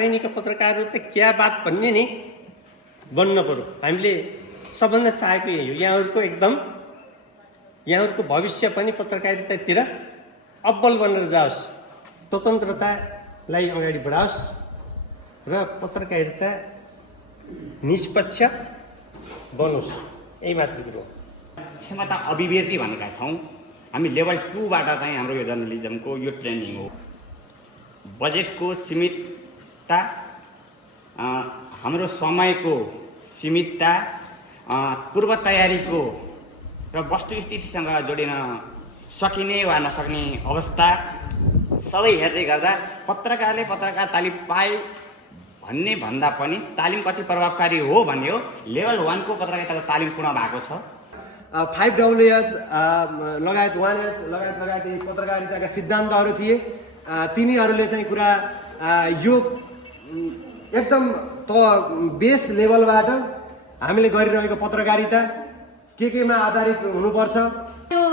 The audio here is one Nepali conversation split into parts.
दैनिक पत्रकारहरू त क्या बात भन्ने नि बन्न पर्यो। हामीले सबभन्दा चाहेको यही हो, यहाँहरूको भविष्य पनि पत्रकारितातिर अब्बल बनेर जाओस्, स्वतन्त्रतालाई अगाडि बढाओस् र पत्रकारिता निष्पक्ष बनोस्, यही मात्र कुरो। क्षमता अभिव्यक्ति भनेका छौँ हामी लेभल 2 बाट चाहिँ हाम्रो यो जर्नलिजमको यो ट्रेनिङ हो। बजेटको सीमितता, हाम्रो समयको सीमितता, पूर्व तयारीको र वस्तुस्थितिसँग जोडिन सकिने वा नसक्ने अवस्था सबै हेर्दै गर्दा पत्रकारले पत्रकार तालिम पाए भन्ने भन्दा पनि तालिम कति प्रभावकारी हो भन्ने हो। लेभल 1 को पत्रकारिताको तालिम पूर्ण भएको छ। 5WH लगायत 1H लगायत यी पत्रकारिताका सिद्धान्तहरू थिए। तिनीहरूले चाहिँ कुरा यो एकदम बेस लेभलबाट हामीले गरिरहेको पत्रकारिता केमा आधारित हुनुपर्छ। यो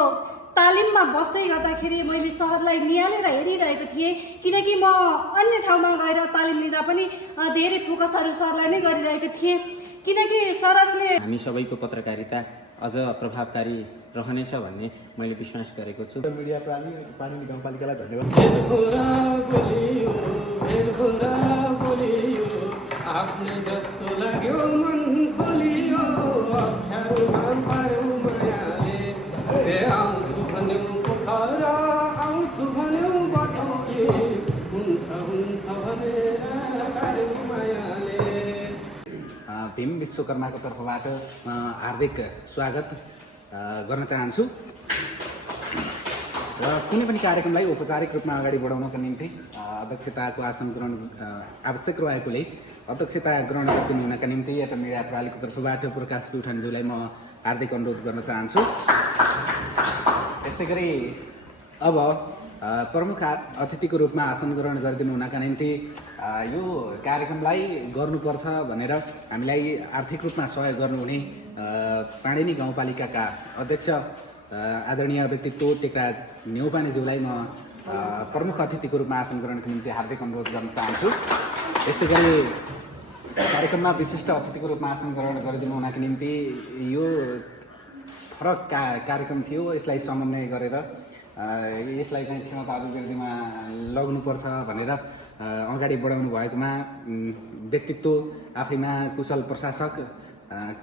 तालिममा बस्दै गर्दाखेरि मैले सरलाई निहालेर हेरिरहेको थिएँ, किनकि म अन्य ठाउँमा गएर तालिम लिँदा पनि धेरै फोकसहरू सरलाई नै गरिरहेको थिएँ, किनकि सरहरूले हामी सबैको पत्रकारिता अझ प्रभावकारी रहनेछ भन्ने मैले विश्वास गरेको छु। मिडिया प्राली पानी गाउँपालिकालाई धन्यवाद। आफ्नै जस्तो लाग्यो मन खोलियो, अप्ठ्यारो पार्यो मायाले, आउँछु भन्यो पोखरा आउँछु भन्यो बटौले, हुन्छ भनेर पार्यो मायाले। भीम विश्वकर्माको तर्फबाट हार्दिक स्वागत गर्न चाहन्छु र कुनै पनि कार्यक्रमलाई औपचारिक रूपमा अगाडि बढाउनका निम्ति अध्यक्षताको आसन ग्रहण आवश्यक रहेकोले अध्यक्षता ग्रहण गरिदिनु हुनका निम्ति एउटा मिडिया प्रणालीको तर्फबाट प्रकाश प्युठानज्यूलाई म हार्दिक अनुरोध गर्न चाहन्छु। त्यस्तै गरी अब प्रमुख अतिथिको रूपमा आसन ग्रहण गरिदिनु हुनका निम्ति यो कार्यक्रमलाई गर्नुपर्छ भनेर हामीलाई आर्थिक रूपमा सहयोग गर्नुहुने पाणिनी गाउँपालिकाका अध्यक्ष आदरणीय व्यक्तित्व टेकराज न्यौपानेज्यूलाई म प्रमुख अतिथिको रूपमा आसन ग्रहणको निम्ति हार्दिक अनुरोध गर्न चाहन्छु। यस्तै गरी कार्यक्रममा विशिष्ट अतिथिको रूपमा आसन ग्रहण गरिदिनु हुनका निम्ति यो फरक कार्यक्रम थियो, यसलाई समन्वय गरेर यसलाई चाहिँ क्षमता अभिवृद्धिमा लग्नुपर्छ भनेर अगाडि बढाउनु भएकोमा व्यक्तित्व आफैमा कुशल प्रशासक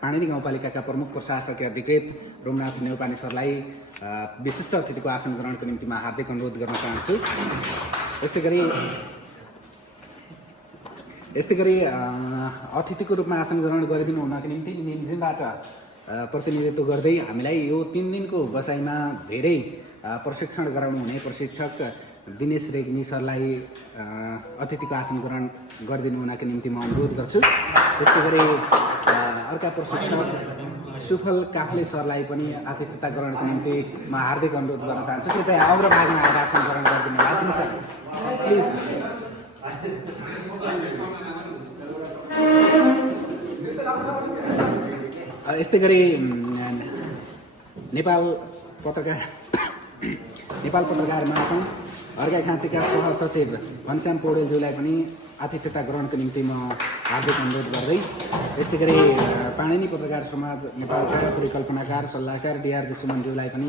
पाणिनी गाउँपालिकाका प्रमुख प्रशासकीय अधिकृत रोमनाथ न्यौपाने सरलाई विशिष्ट अतिथिको आसन ग्रहणको निम्ति म हार्दिक अनुरोध गर्न चाहन्छु। यस्तै गरी अतिथिको रूपमा आसन ग्रहण गरिदिनु हुनका निम्ति निम्जिमबाट प्रतिनिधित्व गर्दै हामीलाई यो 3 दिनको बसाइमा धेरै प्रशिक्षण गराउनु हुने प्रशिक्षक दिनेश रेग्मी सरलाई अतिथिको आसन ग्रहण गरिदिनु हुनका निम्ति म अनुरोध गर्छु। त्यस्तै गरी अर्का प्रशिक्षक सुफल काफ्ले सरलाई पनि आतिथ्यता ग्रहणको निम्ति म हार्दिक अनुरोध गर्न चाहन्छु। कृपया अग्रभागमा आएर आसन ग्रहण गरिदिनु होला सर प्लिज। यस्तै गरी नेपाल पत्रकार महासङ्घ अर्घाखाँचीका सहसचिव घनश्याम पौडेलज्यूलाई पनि आतिथ्यता ग्रहणको निम्ति म हार्दिक अनुरोध गर्दै, यस्तै गरी पाणिनी पत्रकार समाज नेपालका परिकल्पनाकार सल्लाहकार डिआरजी सुमनज्यूलाई पनि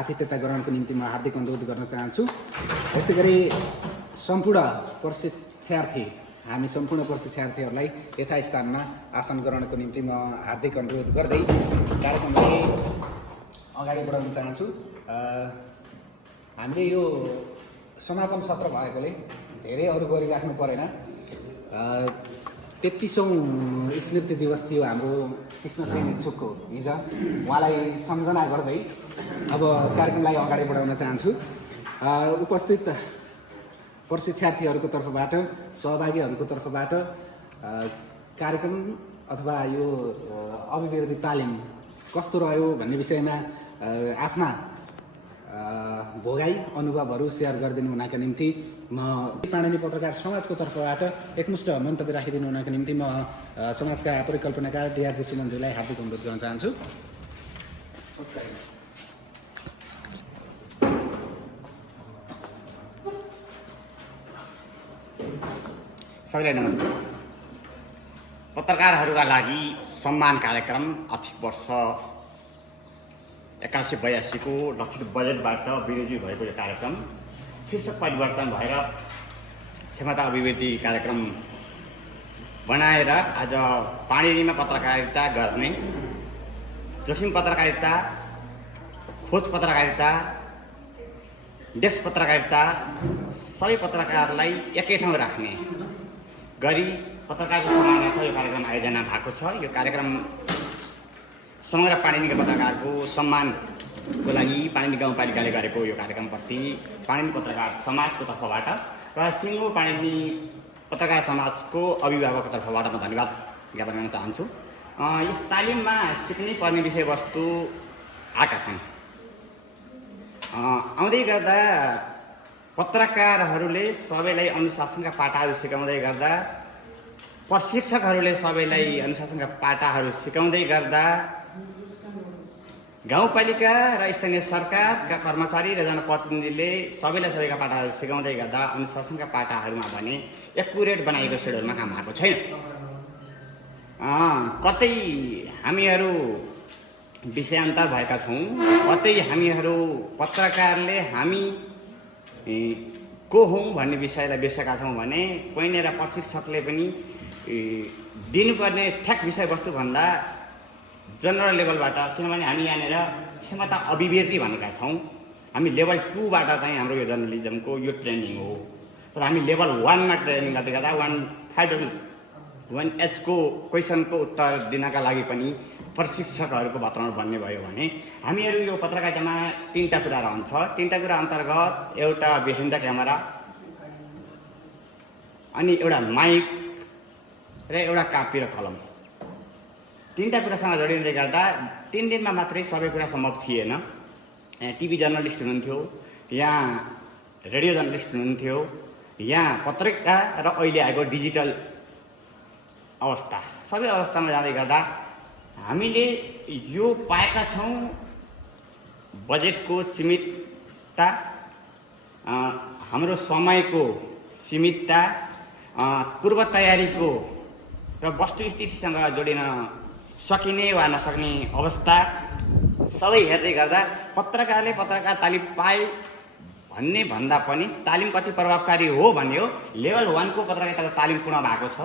आतिथ्यता ग्रहणको निम्ति म हार्दिक अनुरोध गर्न चाहन्छु। यस्तै गरी सम्पूर्ण प्रशिक्षार्थी हामी सम्पूर्ण प्रशिक्षार्थीहरूलाई यथास्थानमा आसन ग्रहणको निम्ति म हार्दिक अनुरोध गर्दै कार्यक्रमलाई अगाडि बढाउन चाहन्छु। हामीले यो समापन सत्र भएकोले धेरै अरू गरिराख्नु परेन। 33औं स्मृति दिवस थियो हाम्रो कृष्णसेन इच्छुकको हिजो, उहाँलाई सम्झना गर्दै अब कार्यक्रमलाई अगाडि बढाउन चाहन्छु। उपस्थित प्रशिक्षार्थीहरूको तर्फबाट सहभागीहरूको तर्फबाट कार्यक्रम अथवा यो अभिवृद्धि तालिम कस्तो रह्यो भन्ने विषयमा आफ्ना भोगाई अनुभवहरू सेयर गरिदिनु हुनका निम्ति म पाणिनी पत्रकार समाजको तर्फबाट एकमुष्ट मन्तव्य राखिदिनु हुनका निम्ति म समाजका परिकल्पनाकार डिआरजी सुमनज्यूलाई हार्दिक अनुरोध गर्न चाहन्छु। सबैलाई नमस्कार। पत्रकारहरूका लागि सम्मान कार्यक्रम आर्थिक वर्ष 81-82 को लक्षित बजेटबाट विनियोजित भएको यो कार्यक्रम शीर्षक परिवर्तन भएर क्षमता अभिवृद्धि कार्यक्रम बनाएर आज पाणिनीमा पत्रकारिता गर्ने, जोखिम पत्रकारिता, खोज पत्रकारिता, डेस्क पत्रकारिता सबै पत्रकारलाई एकै ठाउँ राख्ने गरी पत्रकारको सम्मानमा यो कार्यक्रम आयोजना भएको छ। यो कार्यक्रम समग्र पाणिनीका पत्रकारको सम्मानको लागि पाणिनी गाउँपालिकाले गरेको यो कार्यक्रमप्रति पाणिनी पत्रकार समाजको तर्फबाट र सिङ्गो पाणिनी पत्रकार समाजको अभिभावकको तर्फबाट म धन्यवाद ज्ञापन गर्न चाहन्छु। यस तालिममा सिक्नै पर्ने विषयवस्तु आएका छन्। आउँदै गर्दा पत्रकारहरूले सबैलाई अनुशासनका पाटाहरू सिकाउँदै गर्दा, प्रशिक्षकहरूले सबैलाई अनुशासनका पाटाहरू सिकाउँदै गर्दा, गाउँपालिका र स्थानीय सरकारका कर्मचारी र जनप्रतिनिधिले सबैलाई सबैका पाटाहरू सिकाउँदै गर्दा अनुशासनका पाटाहरूमा भने एकुरेट बनाएको सेड्युलमा काम भएको छैन। कतै हामीहरू विषयान्तर भएका छौँ, कतै हामीहरू पत्रकारले हामी को हौँ भन्ने विषयलाई बिर्सेका छौँ भने कोहीनेर प्रशिक्षकले पनि दिनुपर्ने ठ्याक विषयवस्तुभन्दा जनरल लेभलबाट, किनभने हामी यहाँनिर क्षमता अभिवृद्धि भनेका छौँ। हामी लेभल 2 बाट चाहिँ हाम्रो यो जर्नलिजमको यो ट्रेनिङ हो। तर हामी लेभल 1 मा ट्रेनिङ गर्दै गर्दा 1H को क्वेसनको उत्तर दिनका लागि पनि प्रशिक्षकहरूको वातावरण बन्ने भयो भने हामीहरू यो पत्रकारितामा 3टा कुरा रहन्छ। 3टा कुरा अन्तर्गत एउटा बेहिन्द क्यामेरा, अनि एउटा माइक र एउटा कापी र कलम। 3टा कुरासँग जोडिँदै गर्दा 3 दिनमा मात्रै सबै कुरा सम्भव थिएन। टिभी जर्नलिस्ट हुनुहुन्थ्यो, यहाँ रेडियो जर्नलिस्ट हुनुहुन्थ्यो, यहाँ पत्रिका र अहिले आएको डिजिटल अवस्था, सबै अवस्थामा जाँदै गर्दा हामीले यो पाएका छौँ बजेटको सीमितता, हाम्रो समयको सीमितता, पूर्व तयारीको र वस्तुस्थितिसँग जोडिन सकिने वा नसक्ने अवस्था सबै हेर्दै गर्दा पत्रकारले पत्रकार तालिम पाए भन्ने भन्दा पनि तालिम कति प्रभावकारी हो भन्ने हो। लेभल 1 को पत्रकारिताको तालिम पूर्ण भएको छ।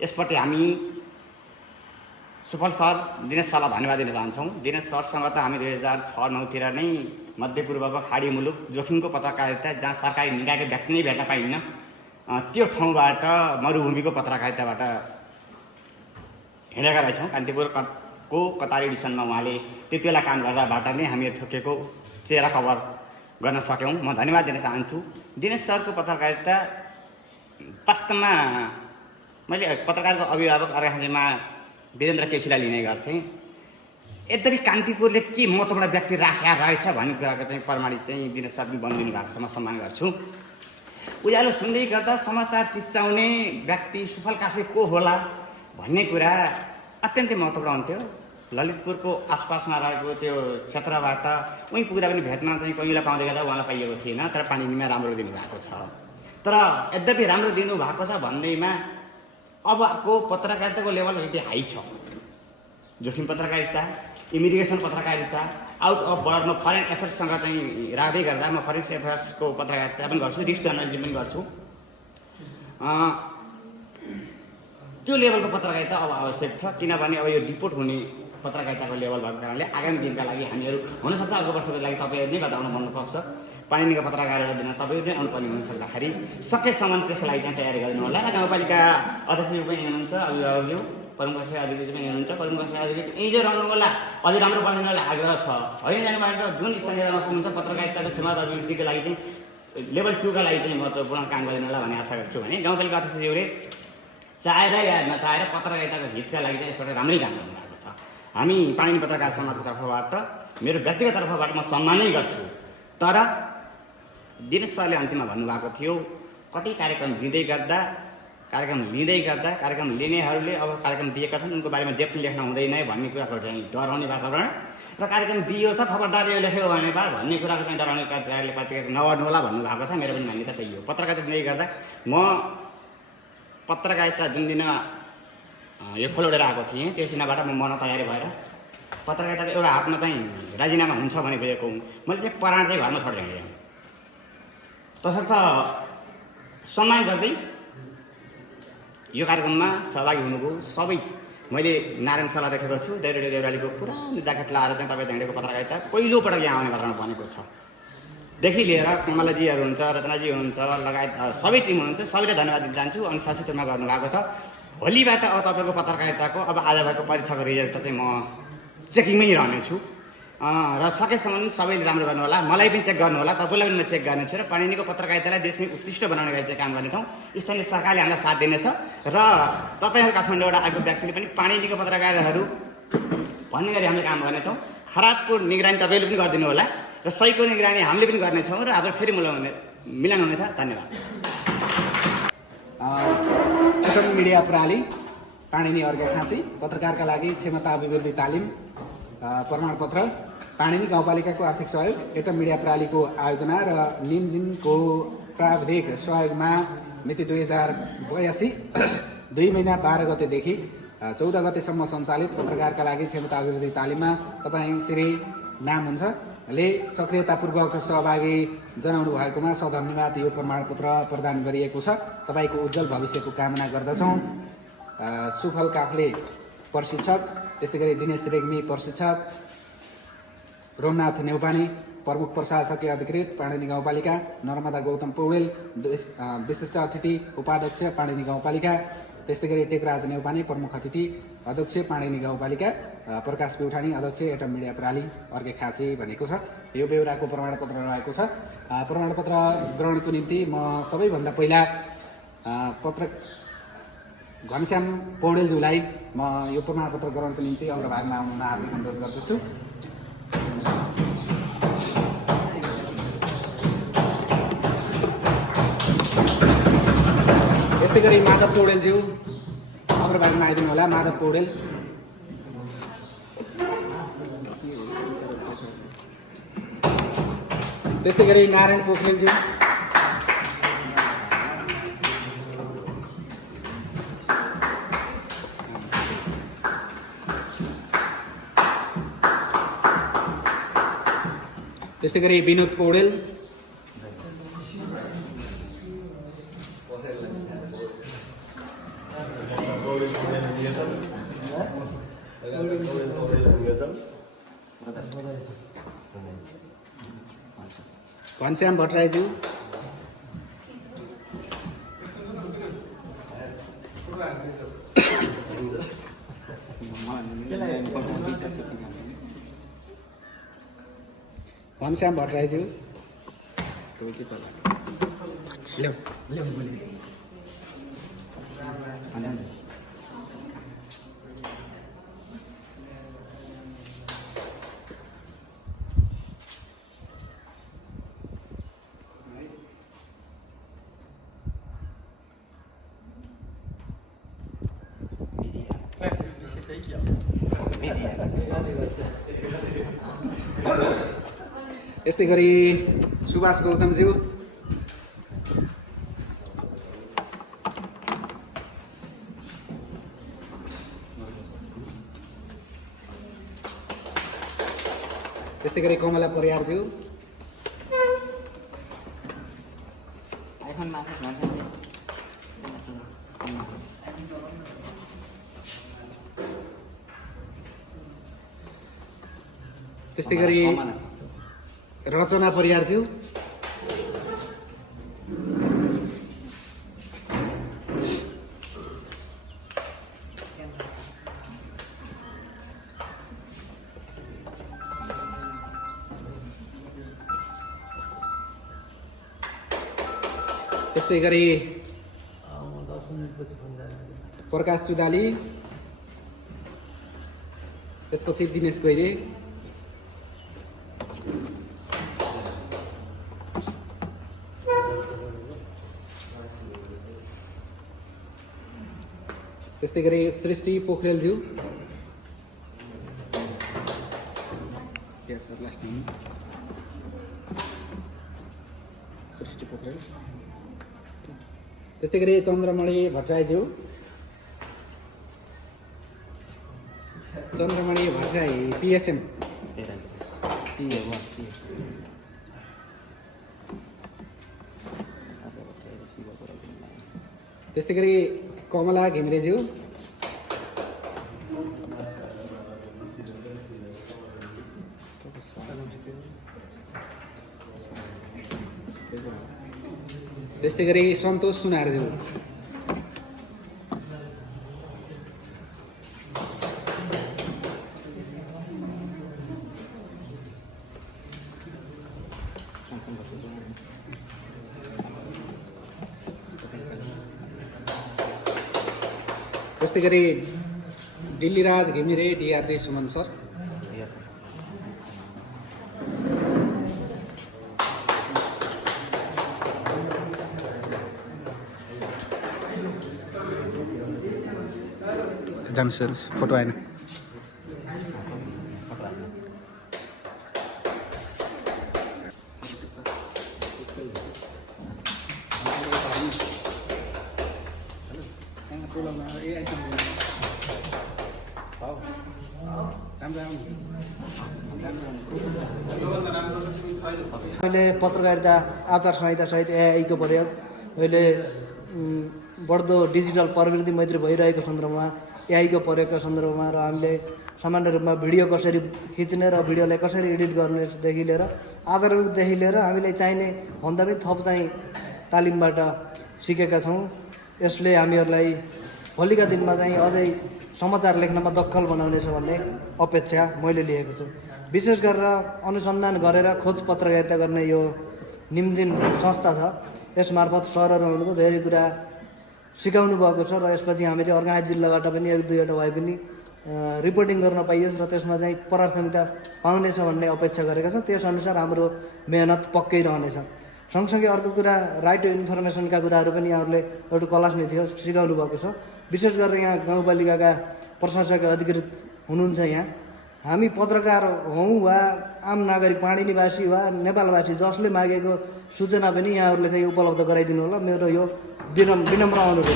यसप्रति हामी सुफल सर दिनेश सरलाई धन्यवाद दिन चाहन्छौँ। दिनेश सरसँग त हामी 2006-09तिर नै मध्यपूर्वको खाडी मुलुक जोखिमको पत्रकारिता, जहाँ सरकारी निकायको व्यक्ति नै भेट्न पाइन्न, त्यो ठाउँबाट मरुभूमिको पत्रकारिताबाट हिँडेका रहेछौँ। कान्तिपुरको कतारी एडिसनमा उहाँले त्यति बेला काम गर्दाबाट नै हामीहरू ठोकेको चेहरा कभर गर्न सक्यौँ। म धन्यवाद दिन चाहन्छु। दिनेश सरको पत्रकारिता वास्तवमा मैले पत्रकारको अभिभावक अर्घाखाँचीमा वीरेन्द्र केसीलाई लिने गर्थेँ। यद्यपि कान्तिपुरले के महत्त्वपूर्ण व्यक्ति राखेका रहेछ भन्ने कुराको चाहिँ प्रमाणित चाहिँ दिनेश सर पनि बनिदिनु भएको छ। म सम्मान गर्छु। उज्यालो सुन्दै गर्दा समाचार चिच्चाउने व्यक्ति सुफल काफ्ले को होला भन्ने कुरा अत्यन्तै महत्त्वपूर्ण हुन्थ्यो। ललितपुरको आसपासमा रहेको त्यो क्षेत्रबाट उहीँ पुग्दा पनि भेट्न चाहिँ कोहीलाई पाउँदै गर्दा उहाँलाई पाइएको थिएन। तर पाणिनीमा राम्रो दिनुभएको छ। तर यद्यपि राम्रो दिनुभएको छ भन्दैमा अबको पत्रकारिताको लेभल यति हाई छ। जोखिम पत्रकारिता, इमिग्रेसन पत्रकारिता, आउट अफ बर्डरमा फरेन एफेयर्ससँग चाहिँ राख्दै गर्दा म फरेन एफेयर्सको पत्रकारिता पनि गर्छु, रिस्क जर्नलिजम पनि गर्छु। त्यो लेभलको पत्रकारिता अब आवश्यक छ, किनभने अब यो डिपोर्ट हुने पत्रकारिताको लेभल भएको कारणले आगामी दिनका लागि हामीहरू हुनसक्छ अर्को वर्षको लागि तपाईँहरू नै बताउन भन्नुपर्छ। पाणिनीका पत्रकारहरू दिन तपाईँहरू नै आउनुपर्ने हुनसक्दाखेरि सकेसम्म त्यसलाई त्यहाँ तयारी गरिदिनु होला। गाउँपालिका अध्यक्षज्यू पनि हुनुहुन्छ, अभिभावकज्यू, प्रमुख अधिकारी पनि हुनुहुन्छ, प्रमुख अधिकारी यहीँ जो रहनु होला, अझै राम्रो बनाउनलाई आग्रह छ। होइन जानुभएको जुन स्थानीय तहमा पुग्नुहुन्छ पत्रकारिताको क्षमता अभिवृद्धिको लागि चाहिँ लेभल 2 का लागि चाहिँ महत्त्वपूर्ण काम गरिदिनु होला भन्ने आशा गर्छु। भने गाउँपालिका अध्यक्षज्यूले चाहेर या नचाहेर पत्रकारिताको हितका लागि चाहिँ यसबाट राम्रै काम गर्नुभएको छ। हामी पाणिनी पत्रकार समाजको तर्फबाट, मेरो व्यक्तिगत तर्फबाट म सम्मानै गर्छु। तर दिनेश सरले अन्तिममा भन्नुभएको थियो कति कार्यक्रम लिँदै गर्दा कार्यक्रम लिनेहरूले अब कार्यक्रम दिएका छन् उनको बारेमा जेप्ली लेख्न हुँदैन भन्ने कुराको चाहिँ डराउने वातावरण र कार्यक्रम दियो छ खबरदार यो लेख्यो भने भन्ने कुराको चाहिँ डराउने पत्रकारले पत्रिका नगर्नु होला भन्नुभएको छ। मेरो पनि मान्यता त्यही हो। पत्रकारिता दिँदै गर्दा म पत्रकारिता जुन दिन यो खोलोडेर आएको थिएँ त्यस दिनबाट म मन तयारी भएर पत्रकारिताको एउटा हातमा चाहिँ राजीनामा हुन्छ भने गएको हुँ। मैले चाहिँ पराण चाहिँ घरमा छोडेर हिँडेँ। तसर्थ सम्मान गर्दै यो कार्यक्रममा सहभागी हुनुको सबै मैले नारायण सल्लाह देखेको छु दैरेडी देउरालीको पुरानो ज्याकेट लाएर चाहिँ तपाईँ हिँडेको पत्रकारिता पहिलोपटक यहाँ आउने गरेर भनेको छ। देखि लिएर कमलाजीहरू हुन्छ, रचनाजी हुनुहुन्छ, लगायत सबै टिम हुनुहुन्छ, सबैले धन्यवाद दिन चाहन्छु। अनि सशस्त्रमा गर्नुभएको छ। भोलिबाट अब तपाईँको पत्रकारिताको अब आज भएको परीक्षाको रिजल्ट चाहिँ म चेकिङमै रहनेछु र सकेसम्म सबैले राम्रो गर्नु होला, मलाई पनि चेक गर्नु होला, तपाईँलाई पनि म चेक गर्नेछु र पाणिनीको पत्रकारितालाई देशमै उत्कृष्ट बनाउने गरी चाहिँ काम गर्नेछौँ। स्थानीय सरकारले हामीलाई साथ दिनेछ र तपाईँहरू काठमाडौँबाट आएको व्यक्तिले पनि पाणिनीको पत्रकारहरू भन्ने गरी हामीले काम गर्नेछौँ। खराबको निगरानी तपाईँले पनि गरिदिनु होला र सहीको निगरानी हामीले पनि गर्नेछौँ र हाम्रो फेरि मिलन हुनेछ। धन्यवाद। एटम मिडिया प्रणाली पाणिनी अर्घाखाँची पत्रकारका लागि क्षमता अभिवृद्धि तालिम प्रमाणपत्र पाणिनी गाउँपालिकाको आर्थिक सहयोग एटम मिडिया प्रणालीको आयोजना र निमजिनको प्राविधिक सहयोगमा मिति 2082 2 महिना 12 गतेदेखि 14 गतेसम्म सञ्चालित पत्रकारका लागि क्षमता अभिवृद्धि तालिममा तपाईँ श्री नाम हुन्छ ले सक्रियतापूर्वक सहभागी जनाउनु भएकोमा सधन्यवाद। यो प्रमाणपत्र प्रदान गरिएको छ। तपाईँको उज्जवल भविष्यको कामना गर्दछौँ। सुफल काफ्ले प्रशिक्षक, त्यस्तै गरी दिनेश रेग्मी प्रशिक्षक, रोमनाथ नेउपानी प्रमुख प्रशासकीय अधिकृत पाणिनी गाउँपालिका, नर्मदा गौतम पौडेल विशिष्ट अतिथि उपाध्यक्ष पाणिनी गाउँपालिका, त्यस्तै गरी टेकराज नेउपानी प्रमुख अतिथि अध्यक्ष पाणिनी गाउँपालिका, प्रकाश प्युठानी अध्यक्ष एटम मिडिया प्रणाली अर्घाखाँची भनेको छ। यो बेहोराको प्रमाणपत्र रहेको छ। प्रमाणपत्र ग्रहणको निम्ति म सबैभन्दा पहिला घनश्याम पौडेलज्यूलाई म यो प्रमाणपत्र ग्रहणको निम्ति अग्रभागमा आउन हार्दिक अनुरोध गर्दछु। त्यस्तै गरी माधव पौडेलज्यू अग्रभागमा आइदिनु होला। माधव पौडेल। त्यस्तै गरी नारायण पोखरेलज्यू। त्यस्तै गरी विनोद पौडेल। घनश्याम भट्टराईज्यू। घनश्याम भट्टराईज्यू। यस्तै गरी सुभाष गौतमज्यू। त्यस्तै गरी कमला परियारज्यू। त्यस्तै गरी रचना परियारज्यू। त्यस्तै गरी प्रकाश सुदाली, त्यसपछि दिनेश गैरे, त्यस्तै गरी सृष्टि पोखरेलज्यू। सृष्टि पोखरेल। त्यस्तै गरी चन्द्रमणि भट्टराईज्यू पिएसएम त्यस्तै गरी कमला घिमिरेज्यू त्यस्तै गरी सन्तोष सुनारज्यू त्यस्तै गरी दिल्लीराज घिमिरे डिआरजे सुमन सर जानुहोस् फोटो आएन अहिले पत्रकारिता आचार संहिता सहित एआईको प्रयोग अहिले बढ्दो डिजिटल प्रवृत्ति मैत्री भइरहेको सन्दर्भमा एआईको प्रयोगका सन्दर्भमा र हामीले सामान्य रूपमा भिडियो कसरी खिच्ने र भिडियोलाई कसरी एडिट गर्नेदेखि लिएर आधारदेखि लिएर हामीले चाहिने भन्दा पनि थप चाहिँ तालिमबाट सिकेका छौँ। यसले हामीहरूलाई भोलिका दिनमा चाहिँ अझै समाचार लेख्नमा दक्खल बनाउनेछ भन्ने अपेक्षा मैले लिएको छु। विशेष गरेर अनुसन्धान गरेर खोज पत्रकारिता गर्ने यो निम्जिन संस्था छ, यसमार्फत सरहरूको धेरै कुरा सिकाउनु भएको छ र यसपछि हामीले अर्घाखाँच जिल्लाबाट पनि 1-2वटा भए पनि रिपोर्टिङ गर्न पाइयोस् र त्यसमा चाहिँ प्राथमिकता पाउनेछ भन्ने अपेक्षा गरेका छौँ। त्यसअनुसार हाम्रो मेहनत पक्कै रहनेछ। सँगसँगै अर्को कुरा राइट टु इन्फर्मेसनका कुराहरू पनि यहाँहरूले एउटा क्लास नै थियो सिकाउनु भएको छ। विशेष गरेर यहाँ गाउँपालिकाका प्रशासक अधिकृत हुनुहुन्छ। यहाँ हामी पत्रकार हौँ वा आम नागरिक पाणी निवासी वा नेपालवासी जसले मागेको सूचना पनि यहाँहरूले चाहिँ उपलब्ध गराइदिनु होला। मेरो यो विनम्र अनुरोध।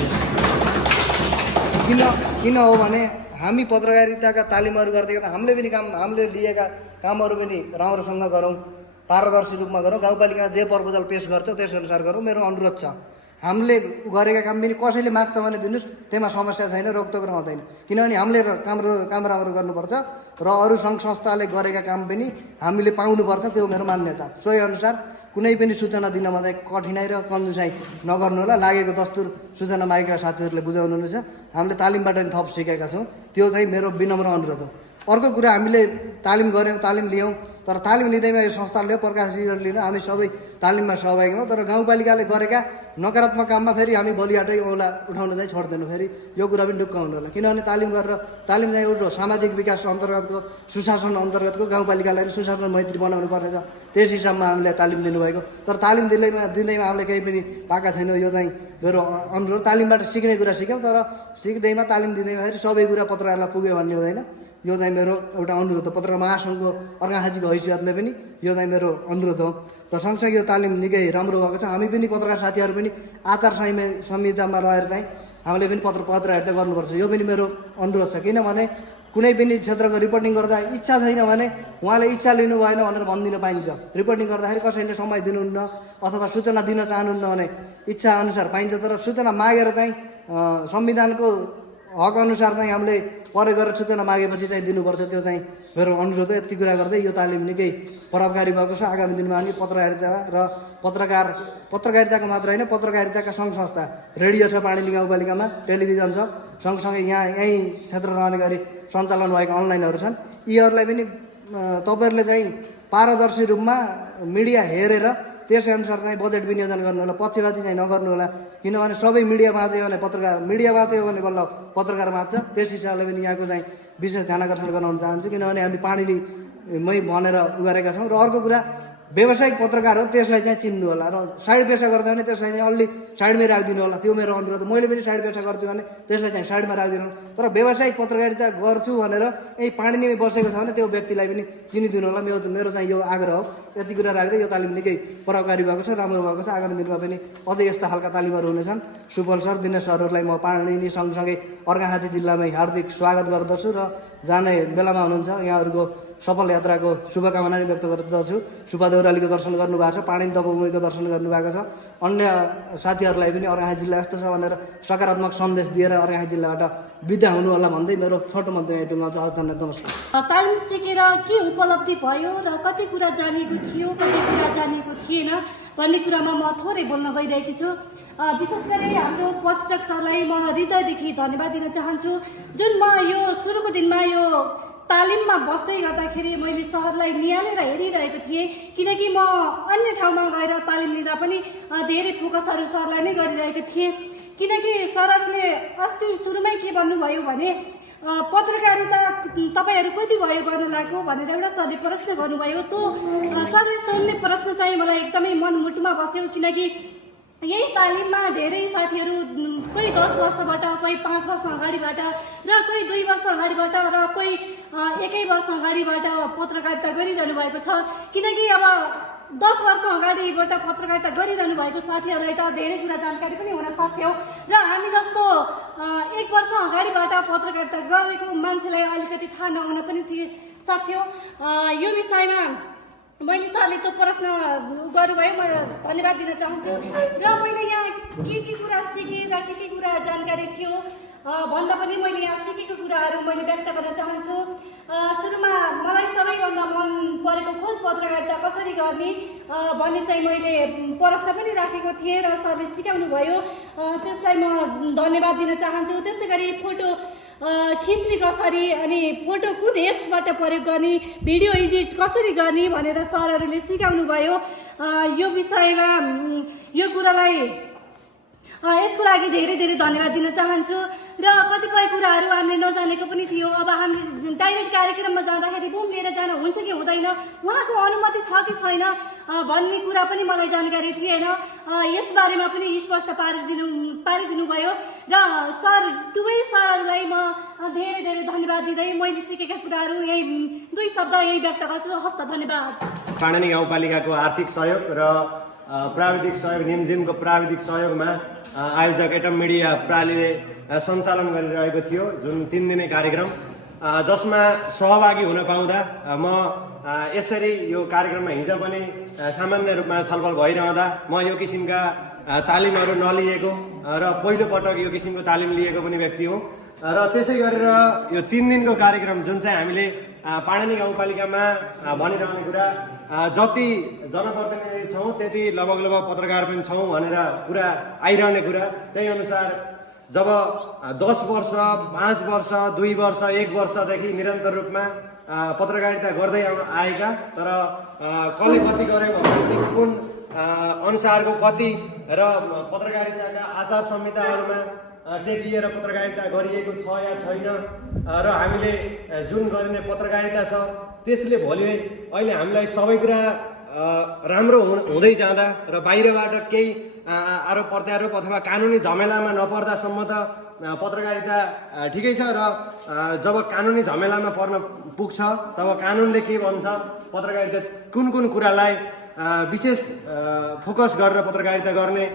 किन हो भने हामी पत्रकारिताका तालिमहरू गर्दै गर्दा हामीले लिएका कामहरू पनि राम्रोसँग गरौँ, पारदर्शी रूपमा गरौँ, गाउँपालिकामा जे प्रपोजल पेस गर्छ त्यसअनुसार गरौँ। मेरो अनुरोध छ, हामीले गरेका काम पनि कसैले माग्छ भने दिनुहोस्, त्यसमा समस्या छैन, रोकटोक रहँदैन। किनभने हामीले काम राम्रो गर्नुपर्छ र अरू सङ्घ संस्थाले गरेका काम पनि हामीले पाउनुपर्छ, त्यो मेरो मान्यता। सोही अनुसार कुनै पनि सूचना दिनमा चाहिँ कठिनाइ र कन्जुसाइ नगर्नु होला। लागेको दस्तुर सूचना मागेका साथीहरूले बुझाउनुहुनेछ। हामीले तालिमबाट पनि थप सिकेका छौँ, त्यो चाहिँ मेरो विनम्र अनुरोध हो। अर्को कुरा, हामीले तालिम गऱ्यौँ, तालिम लियौँ, तर तालिम लिँदैमा यो संस्थाले प्रकाशित लिन हामी सबै तालिममा सहभागी हौँ। तर गाउँपालिकाले गरेका नकारात्मक काममा फेरि हामी भोलिहाटै औँला उठाउन चाहिँ छोड्दैनौँ। फेरि यो कुरा पनि ढुक्क हुनु होला, किनभने तालिम चाहिँ एउटा सामाजिक विकास अन्तर्गतको सुशासन अन्तर्गतको गाउँपालिकालाई सुशासन मैत्री बनाउनु पर्नेछ। त्यस हिसाबमा हामीले तालिम दिनुभएको। तर तालिम दिँदैमा हामीले केही पनि पाएका छैनौँ। यो चाहिँ मेरो अनुरोध। तालिमबाट सिक्ने कुरा सिक्यौँ, तर सिक्दैमा तालिम दिँदैमा फेरि सबै कुरा पत्रकारलाई पुग्यो भन्ने हुँदैन। यो चाहिँ मेरो एउटा अनुरोध हो। पत्रकार महासङ्घको अर्घाखाँचीको हैसियतले पनि यो चाहिँ मेरो अनुरोध हो। र सँगसँगै यो तालिम निकै राम्रो भएको छ। हामी पनि पत्रकार साथीहरू पनि आचार संहितामा रहेर चाहिँ हामीले पनि पत्रकारिता गर्नुपर्छ, यो पनि मेरो अनुरोध छ। किनभने कुनै पनि क्षेत्रको रिपोर्टिङ गर्दा इच्छा छैन भने उहाँले इच्छा लिनु भएन भनेर भनिदिन पाइन्छ। रिपोर्टिङ गर्दाखेरि कसैले समय दिनुहुन्न अथवा सूचना दिन चाहनुहुन्न भने इच्छा अनुसार पाइन्छ। तर सूचना मागेर चाहिँ संविधानको हक अनुसार चाहिँ हामीले प्रयोग गरेर सूचना मागेपछि चाहिँ दिनुपर्छ, त्यो चाहिँ मेरो अनुरोध हो। यति कुरा गर्दै यो तालिम निकै प्रभावकारी भएको छ। आगामी दिनमा हामी पत्रकारिता र पत्रकारिताको मात्र होइन, पत्रकारिताका सङ्घ संस्था, रेडियो छ पाणिनी गाउँपालिकामा, टेलिभिजन छ, सँगसँगै यहीँ क्षेत्र रहने गरी सञ्चालन भएका अनलाइनहरू छन्। यीहरूलाई पनि तपाईँहरूले चाहिँ पारदर्शी रूपमा मिडिया हेरेर त्यसअनुसार चाहिँ बजेट विनियोजन गर्नु होला, पक्षपाती चाहिँ नगर्नु होला। किनभने सबै मिडिया बाँच्यो भने मिडिया बाँच्यो भने बल्ल पत्रकार बाँच्छ। त्यस हिसाबले पनि यहाँको चाहिँ विशेष ध्यान आकर्षण गराउन चाहन्छु, किनभने हामी पाणिनीमै भनेर गरेका छौँ। र अर्को कुरा, व्यावसायिक पत्रकार हो त्यसलाई चाहिँ चिन्नु होला र साइड पेसा गर्दा भने त्यसलाई चाहिँ अलि साइडमै राखिदिनु होला। त्यो मेरो अनुरोध। मैले पनि साइड पेसा गर्छु भने त्यसलाई चाहिँ साइडमा राखिदिनु। तर व्यावसायिक पत्रकारिता गर्छु भनेर यही पाणिनीमै बसेको छ भने त्यो व्यक्तिलाई पनि चिनिदिनु होला। मेरो चाहिँ यो आग्रह हो। यति कुरा राख्दै यो तालिम निकै प्रभावकारी भएको छ, राम्रो भएको छ। आगामी दिनमा पनि अझै यस्ता खालका तालिमहरू हुनेछन्। सुपल सर, दिनेश सरहरूलाई म पाणिनी सँगसँगै अर्घाखाँची जिल्लामै हार्दिक स्वागत गर्दछु र जाने बेलामा हुनुहुन्छ यहाँहरूको सफल यात्राको शुभकामना पनि व्यक्त गर्दछु। सुब्बा देउरालीको दर्शन गर्नुभएको छ, पाणिनी तपोभूमिको दर्शन गर्नुभएको छ। अन्य साथीहरूलाई पनि अर्घाखाँची जिल्ला यस्तो छ भनेर सकारात्मक सन्देश दिएर अर्घाखाँची जिल्लाबाट बिदा हुनु होला भन्दै मेरो छोटो मन्तव्य यहाँ टुङ्गाउँछु। हस्, धन्यवाद, नमस्कार। तालिम सिकेर के उपलब्धि भयो र कति कुरा जानेको थियो, कति कुरा जानेको थिएन भन्ने कुरामा म थोरै बोल्न गइरहेकी छु। विशेष गरी हाम्रो प्रशिक्षक सरलाई म हृदयदेखि धन्यवाद दिन चाहन्छु। जुन म यो सुरुको दिनमा यो तालिममा बस्दै गर्दाखेरि मैले सरलाई निहालेर हेरिरहेको थिएँ, किनकि म अन्य ठाउँमा गएर तालिम लिँदा पनि धेरै फोकसहरू सरलाई नै गरिरहेको थिएँ। किनकि सरहरूले अस्ति सुरुमै के भन्नुभयो भने पत्रकारिता तपाईँहरू कति भयो गर्नु लाग्यो भनेर एउटा सरले प्रश्न गर्नुभयो। त्यो सरले सोध्ने प्रश्न चाहिँ मलाई एकदमै मनमुटुमा बस्यो। किनकि यही तालिममा धेरै साथीहरू कोही 10 वर्षबाट, कोही 5 वर्ष अगाडिबाट र कोही 2 वर्ष अगाडिबाट र कोही 1 वर्ष अगाडिबाट पत्रकारिता गरिरहनु भएको छ। किनकि अब 10 वर्ष अगाडिबाट पत्रकारिता गरिरहनु भएको साथीहरूलाई त धेरै कुरा जानकारी पनि हुन सक्थ्यो र हामी जस्तो 1 वर्ष अगाडिबाट पत्रकारिता गरेको मान्छेलाई अलिकति थाहा नहुन पनि सक्थ्यो। यो विषयमा मैले सरले त्यो प्रश्न गर्नुभयो, म धन्यवाद दिन चाहन्छु। र मैले यहाँ के कुरा सिकेँ र के कुरा जानकारी थियो भन्दा पनि मैले यहाँ सिकेको कुराहरू मैले व्यक्त गर्न चाहन्छु। सुरुमा मलाई सबैभन्दा मन परेको खोज पत्रकारिता कसरी गर्ने भन्ने चाहिँ मैले प्रश्न पनि राखेको थिएँ र सरले सिकाउनु भयो, त्यसलाई म धन्यवाद दिन चाहन्छु। त्यस्तै गरी फोटो खिच्ने कसरी अनि फोटो कुन एप्सबाट प्रयोग गर्ने, भिडियो एडिट कसरी गर्ने भनेर सरहरूले सिकाउनु भयो। यो विषयमा यो कुरालाई यसको लागि धेरै धेरै धन्यवाद दिन चाहन्छु। र कतिपय कुराहरू हामीले नजानेको पनि थियो। अब हामीले डाइरेक्ट कार्यक्रममा जाँदाखेरि बुम लिएर जान हुन्छ कि हुँदैन, उहाँको अनुमति छ कि छैन भन्ने कुरा पनि मलाई जानकारी थिएन। यसबारेमा पनि स्पष्ट पारिदिनु भयो र सर दुवै सरहरूलाई म धेरै धेरै धन्यवाद दिँदै मैले सिकेका कुराहरू यही 2 शब्द यही व्यक्त गर्छु। हस्त, धन्यवाद। पाणिनी गाउँपालिकाको आर्थिक सहयोग र प्राविधिक सहयोग, निम्जिमको प्राविधिक सहयोगमा आयोजक एटम मिडिया प्रालीले सञ्चालन गरिरहेको थियो जुन 3 दिने कार्यक्रम, जसमा सहभागी हुन पाउँदा म यसरी यो कार्यक्रममा हिजो पनि सामान्य रूपमा छलफल भइरहँदा म यो किसिमका तालिमहरू नलिएको र पहिलोपटक यो किसिमको तालिम लिएको पनि व्यक्ति हुँ। र त्यसै गरेर यो 3 दिनको कार्यक्रम जुन चाहिँ हामीले पाणिनी गाउँपालिकामा भनिरहने कुरा, जति जनप्रतिनिधि छौँ त्यति लगभग पत्रकार पनि छौँ भनेर कुरा आइरहने कुरा, त्यही अनुसार जब 10 वर्ष, 5 वर्ष, 2 वर्ष, 1 वर्षदेखि निरन्तर रूपमा पत्रकारिता गर्दै आएका, तर कसले कति गर्यो भनेदेखि कुन अनुसारको कति र पत्रकारिताका आचार संहिताहरूमा टेकिएर पत्रकारिता गरिएको छ या छैन र हामीले जुन गरिने पत्रकारिता छ त्यसले भोलि अहिले हामीलाई सबै कुरा राम्रो हुँदै जाँदा र बाहिरबाट केही आरोप प्रत्यारोप अथवा कानुनी झमेलामा नपर्दासम्म त पत्रकारिता ठिकै छ। र जब कानुनी झमेलामा पर्न पुग्छ तब कानुनले के भन्छ, पत्रकारिता कुन कुरालाई विशेष फोकस गरेर पत्रकारिता गर्ने,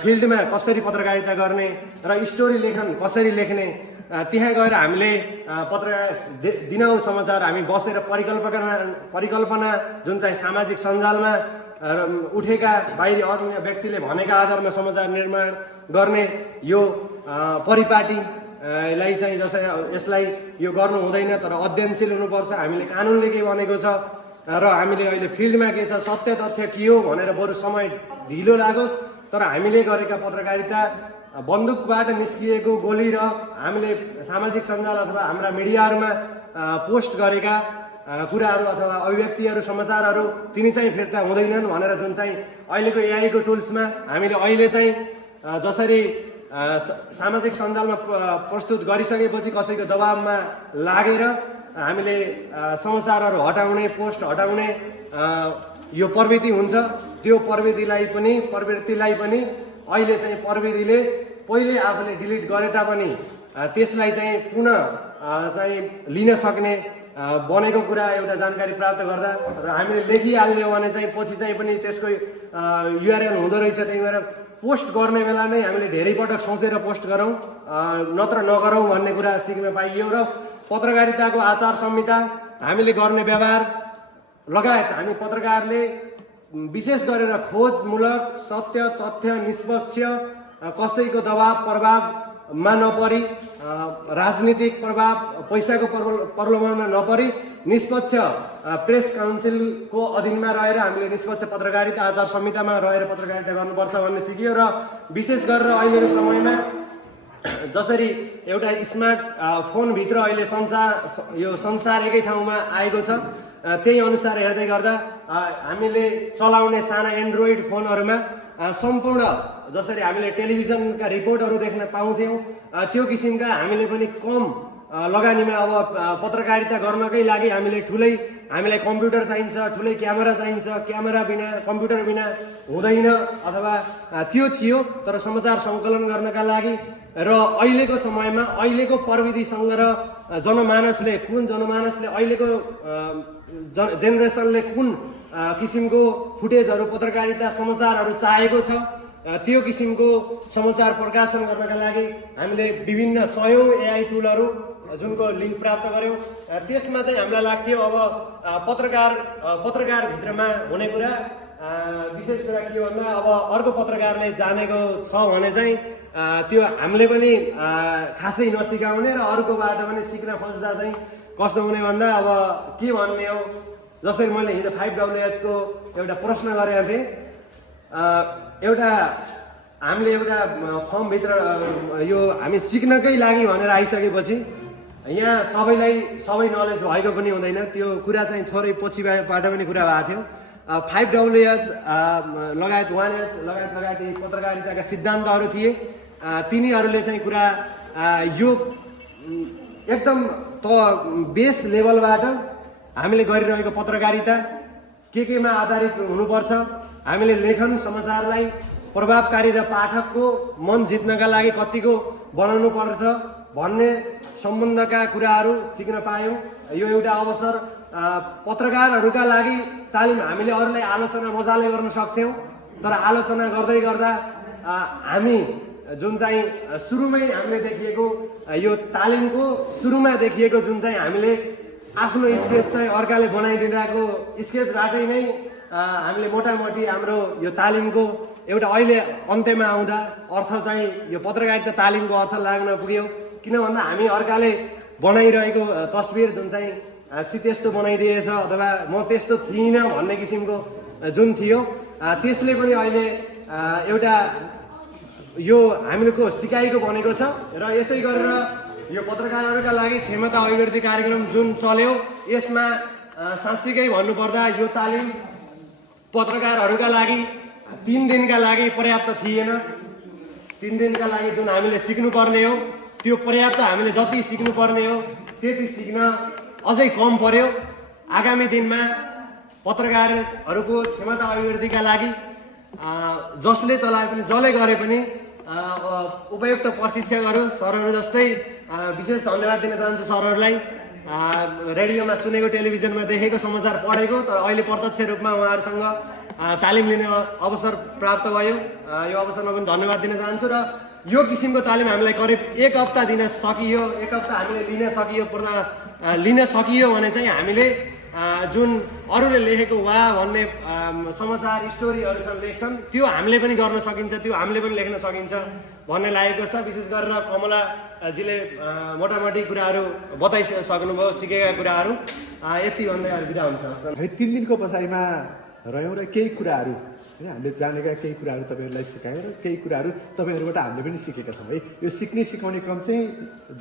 फिल्डमा कसरी पत्रकारिता गर्ने र स्टोरी लेखन कसरी लेख्ने, त्यहाँ गएर हामीले दिनहुँ समाचार हामी बसेर परिकल्पना जुन चाहिँ सामाजिक सञ्जालमा उठेका बाहिरी अन्य व्यक्तिले भनेका आधारमा समाचार निर्माण गर्ने यो परिपाटीलाई चाहिँ यसलाई यो गर्नु हुँदैन, तर अध्ययनशील हुनुपर्छ। हामीले कानुनले के भनेको छ र हामीले अहिले फिल्डमा के छ, सत्य तथ्य के हो भनेर बरु समय ढिलो लागोस्, तर हामीले गरेका पत्रकारिता बन्दुकबाट निस्किएको गोली र हामीले सामाजिक सञ्जाल अथवा हाम्रा मिडियाहरूमा पोस्ट गरेका कुराहरू अथवा अभिव्यक्तिहरू, समाचारहरू तिनी चाहिँ फिर्ता हुँदैनन् भनेर जुन चाहिँ अहिलेको एआईको टुल्समा हामीले अहिले चाहिँ जसरी सामाजिक सञ्जालमा प्रस्तुत गरिसकेपछि कसैको दबावमा लागेर हामीले समाचारहरू हटाउने, पोस्ट हटाउने यो प्रवृत्ति हुन्छ त्यो प्रवृत्तिलाई पनि अहिले चाहिँ प्रविधिले पहिले आफूले डिलिट गरे तापनि त्यसलाई चाहिँ पुनः चाहिँ लिन सक्ने बनेको कुरा एउटा जानकारी प्राप्त गर्दा र हामीले लेखिहाल्यौँ भने चाहिँ पछि चाहिँ पनि त्यसको युआरएल हुँदो रहेछ। त्यही भएर पोस्ट गर्ने बेला नै हामीले धेरै पटक सोचेर पोस्ट गरौँ नत्र नगरौँ भन्ने कुरा सिक्न पाइयो। र पत्रकारिताको आचार संहिता हामीले गर्ने व्यवहार लगायत हामी पत्रकारले विशेष गरेर खोजमूलक सत्य तथ्य निष्पक्ष कसैको दबाव प्रभावमा नपरी राजनीतिक प्रभाव पैसाको प्रलोभनमा नपरी निष्पक्ष प्रेस काउन्सिलको अधीनमा रहेर हामीले निष्पक्ष पत्रकारिता आचार संहितामा रहेर पत्रकारिता गर्नुपर्छ भन्ने सिकियो। र विशेष गरेर अहिलेको समयमा जसरी एउटा स्मार्ट फोनभित्र अहिले संसार एकै ठाउँमा आएको छ त्यही अनुसार हेर्दै गर्दा हामीले चलाउने साना एन्ड्रोइड फोनहरूमा सम्पूर्ण जसरी हामीले टेलिभिजनका रिपोर्टहरू देख्न पाउँथ्यौँ त्यो किसिमका हामीले पनि कम लगानीमा अब पत्रकारिता गर्नकै लागि हामीलाई कम्प्युटर चाहिन्छ, ठुलै क्यामेरा चाहिन्छ, क्यामेरा बिना कम्प्युटर बिना हुँदैन अथवा त्यो थियो। तर समाचार सङ्कलन गर्नका लागि र अहिलेको समयमा अहिलेको प्रविधिसँग र जनमानसले अहिलेको जेनेरेसनले कुन किसिमको फुटेजहरू पत्रकारिता समाचारहरू चाहेको छ त्यो किसिमको समाचार प्रकाशन गर्नका लागि हामीले विभिन्न 100 एआई टुलहरू जुनको लिङ्क प्राप्त गऱ्यौँ। त्यसमा चाहिँ हामीलाई लाग्थ्यो अब पत्रकार भित्रमा हुने कुरा विशेष कुरा के भन्दा अब अर्को पत्रकारले जानेको छ भने चाहिँ त्यो हामीले पनि खासै नसिकाउने र अर्कोबाट पनि सिक्न खोज्दा चाहिँ कस्तो हुने भन्दा अब के भन्ने हो। जसरी मैले हिजो 5WH को एउटा प्रश्न गरेको थिएँ हामीले एउटा फर्मभित्र यो हामी सिक्नकै लागि भनेर आइसकेपछि यहाँ सबै नलेज भएको पनि हुँदैन। त्यो कुरा चाहिँ थोरै पछिबाट पनि कुरा भएको थियो। 5WH लगायत 1H लगायत यी पत्रकारिताका सिद्धान्तहरू थिए तिनीहरूले चाहिँ कुरा यो एकदम बेस लेभलबाट हामीले गरिरहेको पत्रकारिता केमा आधारित हुनुपर्छ, हामीले लेखन समाचारलाई प्रभावकारी र पाठकको मन जित्नका लागि कतिको बनाउनु पर्छ भन्ने सम्बन्धका कुराहरू सिक्न पायौँ। यो एउटा अवसर पत्रकारहरूका लागि तालिम हामीले अरूलाई आलोचना मजाले गर्न सक्थ्यौँ तर आलोचना गर्दै गर्दा हामी जुन चाहिँ सुरुमै हामीले देखिएको यो तालिमको सुरुमा देखिएको जुन चाहिँ हामीले आफ्नो स्केच चाहिँ अर्काले बनाइदिँदाको स्केचबाटै नै हामीले मोटामोटी हाम्रो यो तालिमको एउटा अहिले अन्त्यमा आउँदा अर्थ चाहिँ यो पत्रकारिता तालिमको अर्थ लाग्न पुग्यो। किन भन्दा हामी अर्काले बनाइरहेको तस्बिर जुन चाहिँ त्यस्तो बनाइदिएछ अथवा म त्यस्तो थिइनँ भन्ने किसिमको जुन थियो त्यसले पनि अहिले एउटा यो हामीको सिकाइको बनेको छ। र यसै गरेर यो पत्रकारहरूका लागि क्षमता अभिवृद्धि कार्यक्रम जुन चल्यो यसमा साँच्चीकै भन्नुपर्दा यो तालिम पत्रकारहरूका लागि 3 दिनका लागि पर्याप्त थिएन। 3 दिनका लागि जुन हामीले सिक्नुपर्ने हो त्यो पर्याप्त हामीले जति सिक्नुपर्ने हो त्यति सिक्न अझै कम पर्यो। आगामी दिनमा पत्रकारहरूको क्षमता अभिवृद्धिका लागि जसले चलाए पनि जसले गरे पनि उपयुक्त प्रशिक्षकहरू सरहरू जस्तै विशेष धन्यवाद दिन चाहन्छु सरहरूलाई। रेडियोमा सुनेको टेलिभिजनमा देखेको समाचार पढेको तर अहिले प्रत्यक्ष रूपमा उहाँहरूसँग तालिम लिने अवसर प्राप्त भयो। यो अवसरमा पनि धन्यवाद दिन चाहन्छु। र यो किसिमको तालिम हामीलाई करिब 1 हप्ता दिन सकियो। 1 हप्ता हामीले लिन सकियो भने चाहिँ हामीले जुन अरूले लेखेको वा भन्ने समाचार स्टोरीहरू छन् लेख्छन् त्यो हामीले पनि गर्न सकिन्छ, त्यो हामीले पनि लेख्न सकिन्छ भन्ने लागेको छ। विशेष गरेर कमलाजीले मोटामोटी कुराहरू बताइसक्नुभयो सिकेका कुराहरू। यति भन्दै अरू बिदा हुन्छ। हामी 3 दिनको बसाइमा रह्यौँ र केही कुराहरू हामीले जानेका केही कुराहरू तपाईँहरूलाई सिकायौँ र केही कुराहरू तपाईँहरूबाट हामीले पनि सिकेका छौँ है। यो सिकाउने क्रम चाहिँ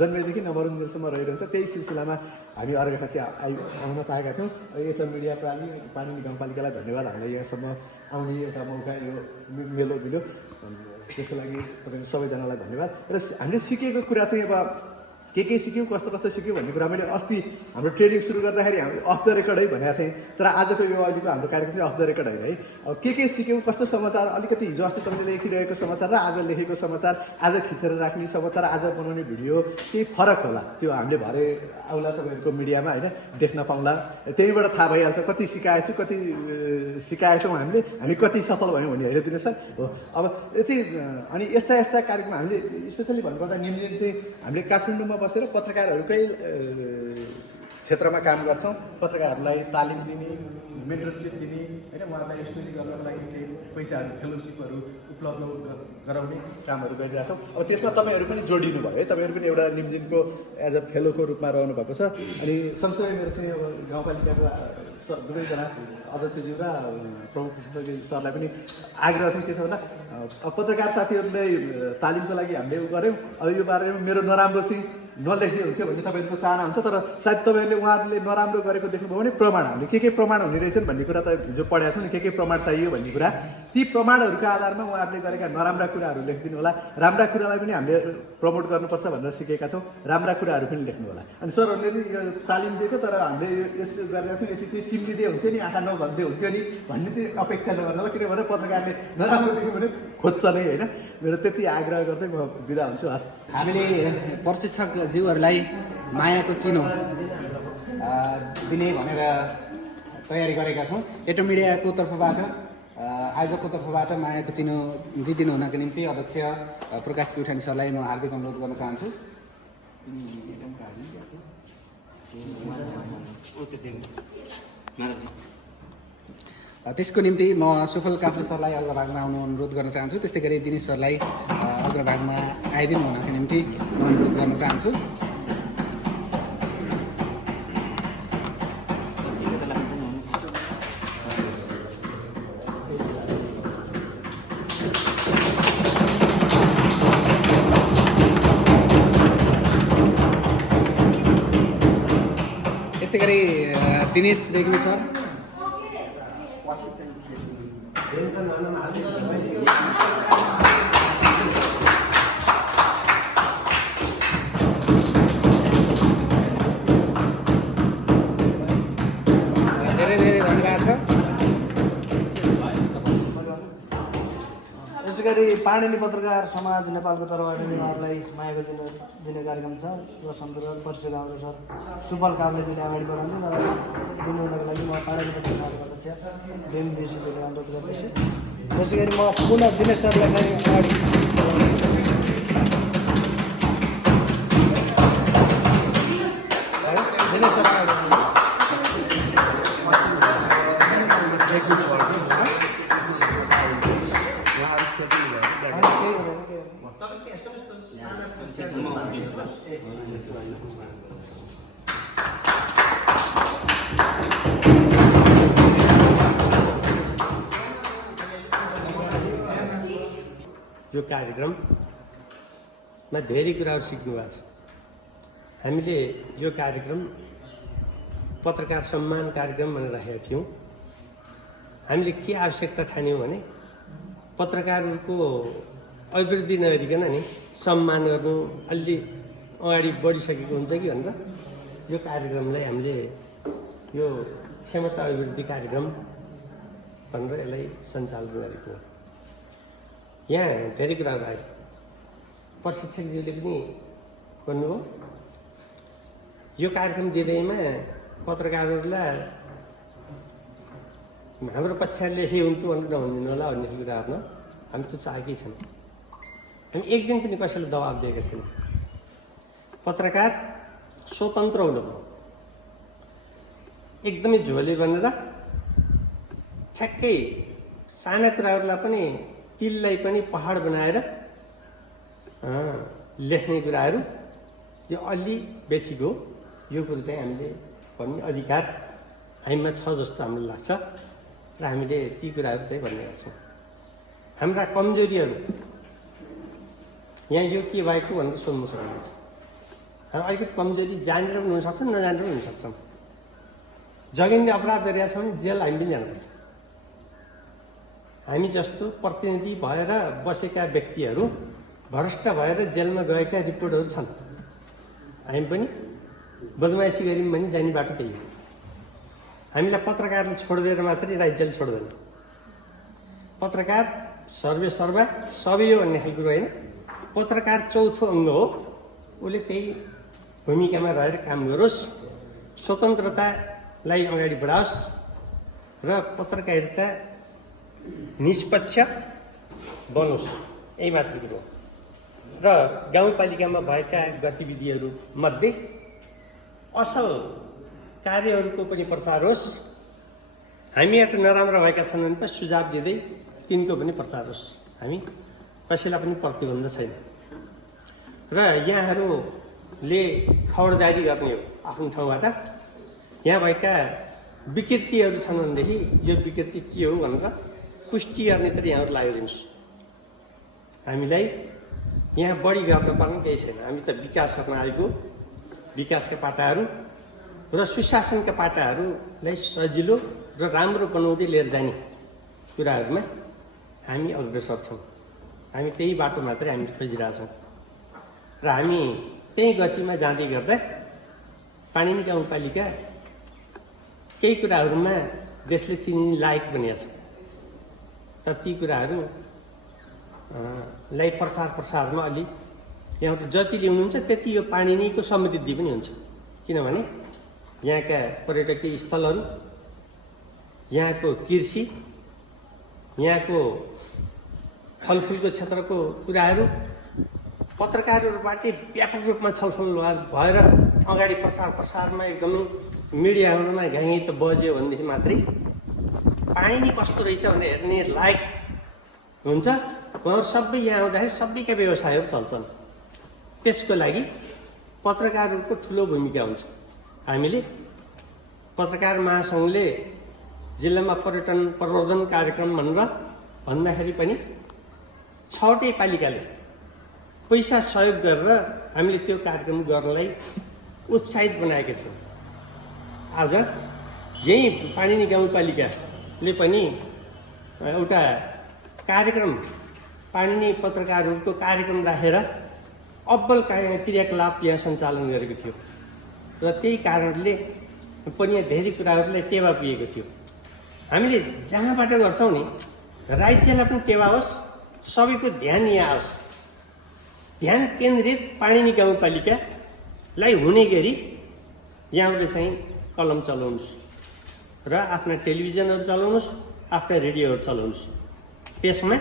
जन्मेदेखि नवरुन्जेलसम्म रहिरहन्छ। त्यही सिलसिलामा हामी अर्घाखा चाहिँ आउन पाएका थियौँ। यता मिडिया पानी गाउँपालिकालाई धन्यवाद। हामीलाई यहाँसम्म आउने एउटा मौका यो मेलो मिल्यो त्यसको लागि तपाईँहरू सबैजनालाई धन्यवाद। र हामीले सिकेको कुरा चाहिँ अब के सिक्यौँ कस्तो कस्तो सिक्यौँ भन्ने कुरा मैले अस्ति हाम्रो ट्रेनिङ सुरु गर्दाखेरि हामीले अफ द रेकर्ड है भनेको थिएँ, तर आजको यो अहिलेको हाम्रो कार्यक्रम चाहिँ अफ द रेकर्ड होइन है। अब के सिक्यौँ कस्तो समाचार, अलिकति हिजो अस्ति तपाईँले लेखिरहेको समाचार र आज लेखेको समाचार, आज खिचेर राख्ने समाचार, आज बनाउने भिडियो केही फरक होला, त्यो हामीले भरे आउला तपाईँहरूको मिडियामा होइन देख्न पाउँला, त्यहीँबाट थाहा भइहाल्छ कति सिकाएछु कति सिकाएछौँ हामी कति सफल भयौँ भन्ने हेरिदिनु सर हो। अब यो चाहिँ अनि यस्ता यस्ता कार्यक्रम हामीले स्पेसली भन्नुपर्दा निम्न चाहिँ हामीले काठमाडौँमा बसेर पत्रकारहरूकै क्षेत्रमा काम गर्छौँ, पत्रकारहरूलाई तालिम दिने, मेन्टरसिप दिने होइन, उहाँहरूलाई स्टडी गर्नको लागि केही पैसाहरू फेलोसिपहरू उपलब्ध गराउने कामहरू गरिरहेछौँ। अब त्यसमा तपाईँहरू पनि जोडिनु भयो है, तपाईँहरू पनि एउटा निम्जिमको एज अ फेलोको रूपमा रहनु भएको छ। अनि सँगसँगै मेरो चाहिँ अब गाउँपालिकाको दुवैजना अध्यक्षज्यू र प्रमुख सरलाई पनि आग्रह चाहिँ के छ भन्दा पत्रकार साथीहरूलाई तालिमको लागि हामीले गऱ्यौँ, अब यो बारेमा मेरो नराम्रो चाहिँ नलेख्दै हुन्थ्यो भन्ने तपाईँहरूको चाहना हुन्छ, तर सायद तपाईँहरूले उहाँहरूले नराम्रो गरेको देख्नुभयो भने प्रमाण हामीले के प्रमाण हुने रहेछन् भन्ने कुरा त हिजो पढाएको छौँ नि, के प्रमाण चाहियो भन्ने कुरा, ती प्रमाणहरूको आधारमा उहाँहरूले गरेका नराम्रा कुराहरू लेखिदिनु होला, राम्रा कुरालाई पनि हामीले प्रमोट गर्नुपर्छ भनेर सिकेका छौँ, राम्रा कुराहरू पनि लेख्नु होला। अनि सरहरूले नि यो तालिम दिएको तर हामीले यस्तो गरेका थियौँ, यति चाहिँ चिम्लिदिए हुन्थ्यो नि, आँखा नभन्दै हुन्थ्यो नि भन्ने चाहिँ अपेक्षा नगर्नु होला, किनभने पत्रकारले नराम्रो देख्यो भने खोज्छ नै होइन। मेरो त्यति आग्रह गर्दै म बिदा हुन्छु। हस्, हामीले प्रशिक्षकज्यूहरूलाई मायाको चिनो दिने भनेर तयारी गरेका छौँ। एटो मिडियाको तर्फबाट आयोजकको तर्फबाट मायाको चिनो दिइदिनु हुनको निम्ति अध्यक्ष प्रकाश प्युठानी सरलाई म हार्दिक अनुरोध गर्न चाहन्छु। त्यसको निम्ति म सुफल काफ्ले सरलाई अग्रभागमा आउनु अनुरोध गर्न चाहन्छु। त्यस्तै गरी दिनेश सरलाई अग्रभागमा आइदिनु हुनको निम्ति म अनुरोध गर्न चाहन्छु। त्यस्तै गरी दिनेश रेग्मी सर, धेरै धेरै धन्यवाद छ। यसै गरी पाणिनी पत्रकार समाज नेपालको तर्फबाट उहाँहरूलाई मायाको चिनो दिने कार्यक्रम छ। यस अन्तर्गत परिषद गाउँले सर सुफल काफ्लेजीले अगाडि बढाउँदै मलाई दिनु हुनको लागि म पाणिनी पत्रकार अध्यक्ष बेम विशेषज्यूले अनुरोध गर्दछु। त्यसै गरी म पुनः दिनेश सरलाई नै अगाडि दिनेश सर यो कार्यक्रममा धेरै कुराहरू सिक्नु भएको छ। हामीले यो कार्यक्रम पत्रकार सम्मान कार्यक्रम भनेर राखेका थियौँ। हामीले के आवश्यकता ठान्यौँ भने पत्रकारहरूको अभिवृद्धि नगरिकन नि सम्मान गर्नु अलि अगाडि बढिसकेको हुन्छ कि भनेर यो कार्यक्रमलाई हामीले यो क्षमता अभिवृद्धि कार्यक्रम भनेर यसलाई सञ्चालन गरेको हो। यहाँ धेरै कुराहरू आयो, प्रशिक्षकज्यूले पनि भन्नुभयो यो कार्यक्रम दिँदैमा पत्रकारहरूलाई हाम्रो पक्षले लेखे हुन्थ्यो भनेर नभनिदिनु होला भन्ने कुराहरूमा हामी त्यो चाहेकै छौँ। हामी एक दिन पनि कसैले दबाब दिएका छैनौँ। पत्रकार स्वतन्त्र हुनुभयो, एकदमै झोले बनेर ठ्याक्कै साना कुराहरूलाई पनि तिललाई पनि पहाड बनाएर लेख्ने कुराहरू यो अलि बेठिक हो। यो कुरो चाहिँ हामीले भन्ने अधिकार हामीमा छ जस्तो हामीलाई लाग्छ र हामीले ती कुराहरू चाहिँ भन्ने गर्छौँ। हाम्रा कमजोरीहरू यहाँ यो के भएको भनेर सोध्न सक्नुहुन्छ। हामी अलिकति कमजोरी जानेर पनि हुनसक्छ, नजानेर पनि हुनसक्छौँ। जघन्य अपराध गरेका छौँ भने जेल हामी पनि जानुपर्छ। हामी जस्तो प्रतिनिधि भएर बसेका व्यक्तिहरू भ्रष्ट भएर जेलमा गएका रिपोर्टहरू छन्। हामी पनि बदमासी गऱ्यौँ भने जाने बाटो त्यही हो। हामीलाई पत्रकारले छोडिदिएर मात्रै राज्यले छोड्दैन। पत्रकार सर्वे सर्वा सबै हो भन्ने खालको होइन। पत्रकार चौथो अङ्ग हो। उसले त्यही भूमिकामा रहेर काम गरोस्, स्वतन्त्रतालाई अगाडि बढाओस् र पत्रकारिता निष्पक्ष बनोस्, यही मात्र कुरो हो। र गाउँपालिकामा भएका गतिविधिहरूमध्ये असल कार्यहरूको पनि प्रचार होस्। हामीबाट नराम्रा भएका छन् भने पनि सुझाव दिँदै तिनको पनि प्रचार होस्। हामी कसैलाई पनि प्रतिबन्ध छैन। र यहाँहरूले खबरदारी गर्ने हो आफ्नो ठाउँबाट। यहाँ भएका विकृतिहरू छन् भनेदेखि यो विकृति के हो भनेर पुष्टि गर्ने त यहाँहरू लगाइदिनुहोस्। हामीलाई यहाँ बढी गर्न पर्ने केही छैन। हामी त विकास गर्न आएको, विकासका पाटाहरू र सुशासनका पाटाहरूलाई सजिलो र राम्रो बनाउँदै लिएर जाने कुराहरूमा हामी अग्रसर छौँ। हामी त्यही बाटो मात्रै हामीले खोजिरहेछौँ र हामी त्यही गतिमा जाँदै गर्दा पाणिनी गाउँपालिका केही कुराहरूमा देशले चिनिने लायक बनिएको छ। तर ती कुराहरूलाई प्रचार प्रसारमा अलि यहाँबाट जति ल्याउनुहुन्छ त्यति यो पाणिनीको समृद्धि पनि हुन्छ। किनभने यहाँका पर्यटकीय स्थलहरू, यहाँको कृषि, यहाँको फलफुलको क्षेत्रको कुराहरू पत्रकारहरूबाटै व्यापक रूपमा छलफल भएर अगाडि प्रचार प्रसारमा एकदमै मिडियाहरूमा घाँगी त बज्यो भनेदेखि मात्रै पाणिनी कस्तो रहेछ भनेर हेर्ने लायक हुन्छ। उहाँहरू सबै यहाँ आउँदाखेरि सबैका व्यवसायहरू चल्छन्। त्यसको लागि पत्रकारहरूको ठुलो भूमिका हुन्छ। हामीले पत्रकार महासङ्घले जिल्लामा पर्यटन प्रवर्धन कार्यक्रम भनेर भन्दाखेरि पनि 6वटै पालिकाले पैसा सहयोग गरेर हामीले त्यो कार्यक्रम गर्नलाई उत्साहित बनाएका थियौँ। आज यही पाणिनी गाउँपालिकाले पनि एउटा कार्यक्रम, पाणिनी पत्रकारहरूको कार्यक्रम राखेर अब्बल क्रियाकलाप यहाँ सञ्चालन गरेको थियो र त्यही कारणले पनि यहाँ धेरै कुराहरूलाई टेवा पुगेको थियो। हामीले जहाँबाट गर्छौँ नि राज्यलाई पनि टेवा होस्, सबैको ध्यान यहाँ आओस्। ध्यान केन्द्रित पाणिनी गाउँपालिकालाई हुने गरी यहाँहरूले चाहिँ कलम चलाउनुहोस् र आफ्ना टेलिभिजनहरू चलाउनुहोस्, आफ्ना रेडियोहरू चलाउनुहोस्। त्यसमा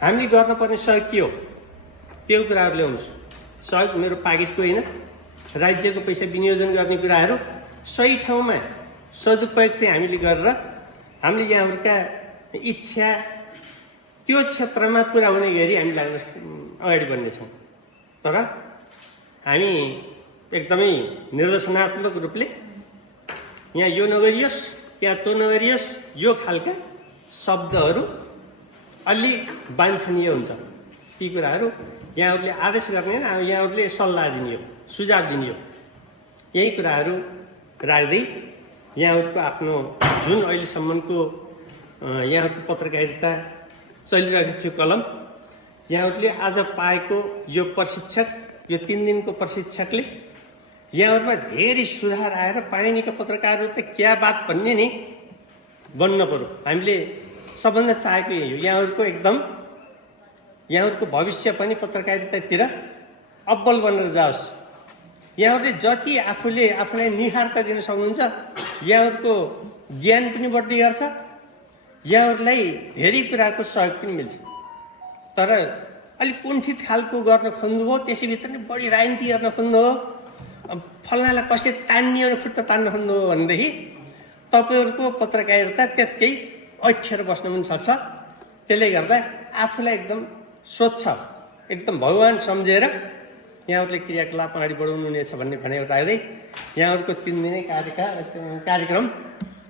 हामीले गर्नुपर्ने सहयोग के हो त्यो कुराहरू ल्याउनुहोस्। सहयोग मेरो पाकेटको होइन, राज्यको पैसा विनियोजन गर्ने कुराहरू सही ठाउँमा सदुपयोग चाहिँ हामीले गरेर हामीले यहाँहरूका इच्छा त्यो क्षेत्रमा पुरा हुने गरी हामी अगाडि बढ्नेछौँ। तर हामी एकदमै निर्देशनात्मक रूपले यहाँ यो नगरियोस्, त्यहाँ त्यो नगरियोस्, यो खालका शब्दहरू अलि वाञ्छनीय हुन्छ। ती कुराहरू यहाँहरूले आदेश गर्ने होइन, यहाँहरूले सल्लाह दिने हो, सुझाव दिने हो। यही कुराहरू राख्दै यहाँहरूको आफ्नो जुन अहिलेसम्मको यहाँहरूको पत्रकारिता चलिरहेको थियो कलम, यहाँहरूले आज पाएको यो प्रशिक्षक, यो 3 दिनको प्रशिक्षकले यहाँहरूमा धेरै सुधार आएर पाणिनीका पत्रकारहरू त क्या बात भन्ने नि बन्न पर्यो। हामीले सबभन्दा चाहेको यही हो, यहाँहरूको एकदम यहाँहरूको भविष्य पनि पत्रकारितातिर अब्बल बनेर जाओस्। यहाँहरूले जति आफूले आफूलाई निखारता दिन सक्नुहुन्छ, यहाँहरूको ज्ञान पनि बढ्दै गर्छ, यहाँहरूलाई धेरै कुराको सहयोग पनि मिल्छ। तर अलिक कुण्ठित खालको गर्न खोज्नुभयो, त्यसैभित्र नै बढी राजनीति गर्न खोज्नुभयो, फल्नालाई कसै तान्ने र खुट्टा तान्न खोज्नुभयो भनेदेखि तपाईँहरूको पत्रकारिता त्यत्तिकै ऐठेर बस्न पनि सक्छ। त्यसले गर्दा आफूलाई एकदम स्वच्छ, एकदम भगवान सम्झेर यहाँहरूले क्रियाकलाप अगाडि बढाउनु हुनेछ भन्ने भनाइ राख्दै यहाँहरूको 3 दिने कार्यक्रम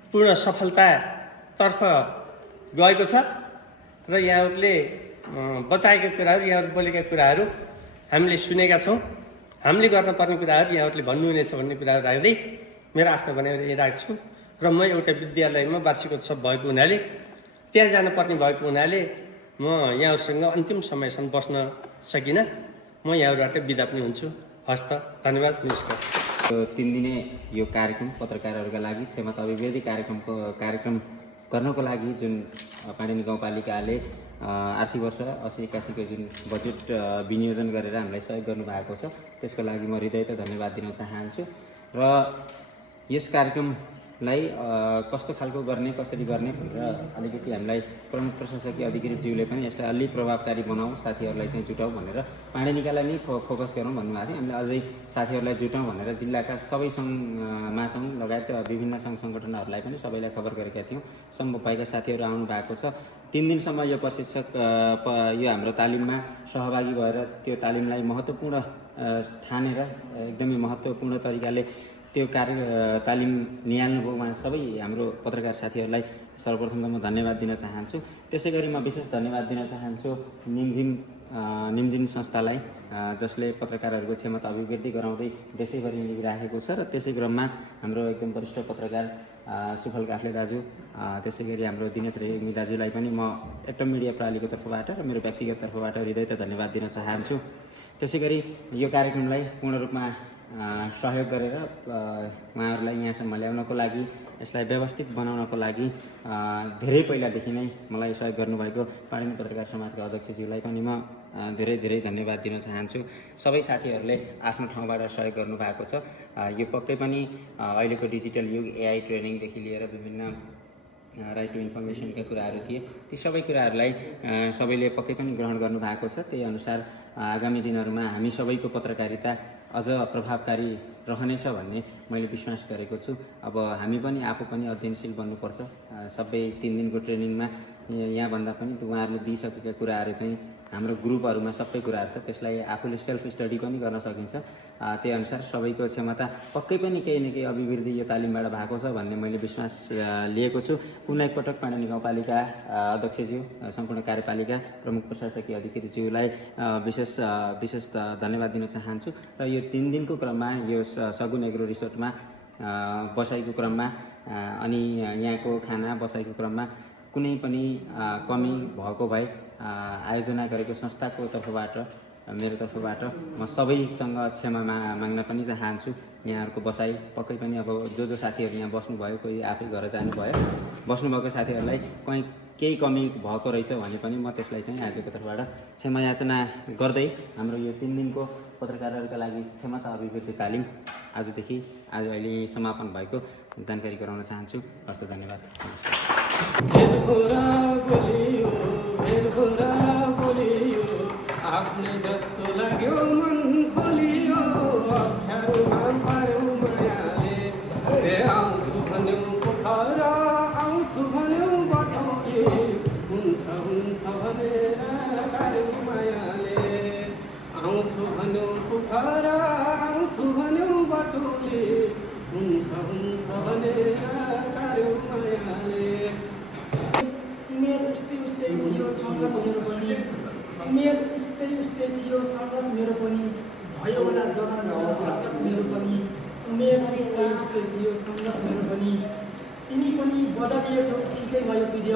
पूर्ण सफलतातर्फ गएको छ र यहाँहरूले बताएका कुराहरू, यहाँहरू बोलेका कुराहरू हामीले सुनेका छौँ। हामीले गर्नुपर्ने कुराहरू यहाँहरूले भन्नुहुनेछ भन्ने कुराहरू राख्दै मेरो आफ्नो भनाइहरू यही राख्छु। र म एउटा विद्यालयमा वार्षिकोत्सव भएको हुनाले त्यहाँ जानुपर्ने भएको हुनाले म यहाँहरूसँग अन्तिम समयसम्म बस्न सकिनँ। म यहाँहरूबाट बिदा पनि हुन्छु। हस् त, धन्यवाद मिनिस्टर। यो 3 दिने यो कार्यक्रम पत्रकारहरूका लागि क्षमता अभिवृद्धि कार्यक्रम गर्नको लागि जुन पाणिनी गाउँपालिकाले आर्थिक वर्ष 80-81 जुन बजेट विनियोजन गरेर हामीलाई सहयोग गर्नुभएको छ, त्यसको लागि म हृदयत धन्यवाद दिन चाहन्छु। र यस कार्यक्रमलाई कस्तो खालको गर्ने, कसरी गर्ने भनेर अलिकति हामीलाई प्रमुख प्रशासकीय अधिकारीज्यूले पनि यसलाई अलि प्रभावकारी बनाऊ, साथीहरूलाई चाहिँ जुटाऊ भनेर पाणिनीकालाई नै फोकस गरौँ भन्नुभएको थियो। हामीले अझै साथीहरूलाई जुटाउँ भनेर जिल्लाका सबै सङ्घ महासङ्घ लगायत विभिन्न सङ्घ सङ्गठनहरूलाई पनि सबैलाई खबर गरेका थियौँ। सम्भव भएका साथीहरू आउनु भएको छ। 3 दिनसम्म यो प्रशिक्षक यो हाम्रो तालिममा सहभागी भएर त्यो तालिमलाई महत्त्वपूर्ण ठानेर एकदमै महत्त्वपूर्ण तरिकाले त्यो तालिम निहाल्नुभयो। उहाँ सबै हाम्रो पत्रकार साथीहरूलाई सर्वप्रथम त म धन्यवाद दिन चाहन्छु। त्यसै गरी म विशेष धन्यवाद दिन चाहन्छु निम्जिम संस्थालाई, जसले पत्रकारहरूको क्षमता अभिवृद्धि गराउँदै देशैभरि राखेको छ। र त्यसै क्रममा हाम्रो एकदम वरिष्ठ पत्रकार सुफल काफ्ले दाजु, त्यसै गरी हाम्रो दिनेश रेग्मी दाजुलाई पनि म एटम मिडिया प्रणालीको तर्फबाट र मेरो व्यक्तिगत तर्फबाट हृदयत धन्यवाद दिन चाहन्छु। त्यसै गरी यो कार्यक्रमलाई पूर्ण रूपमा सहयोग गरेर उहाँहरूलाई यहाँसम्म ल्याउनको लागि, यसलाई व्यवस्थित बनाउनको लागि धेरै पहिलादेखि नै मलाई सहयोग गर्नुभएको पाणिनी पत्रकार समाजका अध्यक्षज्यूलाई पनि म धेरै धेरै धन्यवाद दिन चाहन्छु। सबै साथीहरूले आफ्नो ठाउँबाट सहयोग गर्नुभएको छ। यो पक्कै पनि अहिलेको डिजिटल युग, एआई ट्रेनिङदेखि लिएर विभिन्न राइट टु इन्फर्मेसनका कुराहरू थिए, ती सबै कुराहरूलाई सबैले पक्कै पनि ग्रहण गर्नुभएको छ। त्यही अनुसार आगामी दिनहरूमा हामी सबैको पत्रकारिता अझ प्रभावकारी रहनेछ भन्ने मैले विश्वास गरेको छु। अब हामी पनि आफू पनि अध्ययनशील बन्नुपर्छ। सबै 3 दिनको ट्रेनिङमा यहाँभन्दा पनि उहाँहरूले दिइसकेका कुराहरू चाहिँ हाम्रो ग्रुपहरूमा सबै कुराहरू छ, त्यसलाई आफूले सेल्फ स्टडी पनि गर्न सकिन्छ। त्यही अनुसार सबैको क्षमता पक्कै पनि केही न केही अभिवृद्धि यो तालिमबाट भएको छ भन्ने मैले विश्वास लिएको छु। पुनः एकपटक पाणिनी गाउँपालिका अध्यक्षज्यू, सम्पूर्ण कार्यपालिका प्रमुख प्रशासकीय अधिकारीज्यूलाई विशेष धन्यवाद दिन चाहन्छु। र यो 3 दिनको क्रममा यो सगुन एग्रो रिसोर्टमा बसाइको क्रममा अनि यहाँको खाना बसाइको क्रममा कुनै पनि कमी भएको भए आयोजना गरेको संस्थाको तर्फबाट, मेरो तर्फबाट म सबैसँग क्षमा माग्न पनि चाहन्छु। यहाँहरूको बसाइ पक्कै पनि अब जो साथीहरू यहाँ बस्नुभयो, कोही आफै घर जानुभयो, बस्नुभएको साथीहरूलाई केही कमी भएको रहेछ भने पनि म त्यसलाई चाहिँ आजको तर्फबाट क्षमा याचना गर्दै हाम्रो यो 3 दिनको पत्रकारहरूका लागि क्षमता अभिवृद्धि तालिम अहिले समापन भएको जानकारी गराउन चाहन्छु। हस्त, धन्यवाद। आफ्नै जस्तो लाग्यो मन खोलियो, अप्ठ्यारोमा पार्यौ मायाले। आउँछु भन्यौ पोखरा, आउँछु भन्यौ बटौली, हुन्छ भनेर पार्यौ मायाले। आउँछु भन्यौ पोखरा, आउँछु भन्यौ बटौली, हुन्छ भनेर पार्यौ मायाले। मेरो उस्तै थियो सङ्गत मेरो पनि, मेरो उस्तै थियो सङ्गत मेरो पनि, भयो होला जमाना मेरो पनि। मेरो उस्तै थियो सङ्गत मेरो पनि, तिमी पनि बदलिएछौ ठिकै भयो प्रिय,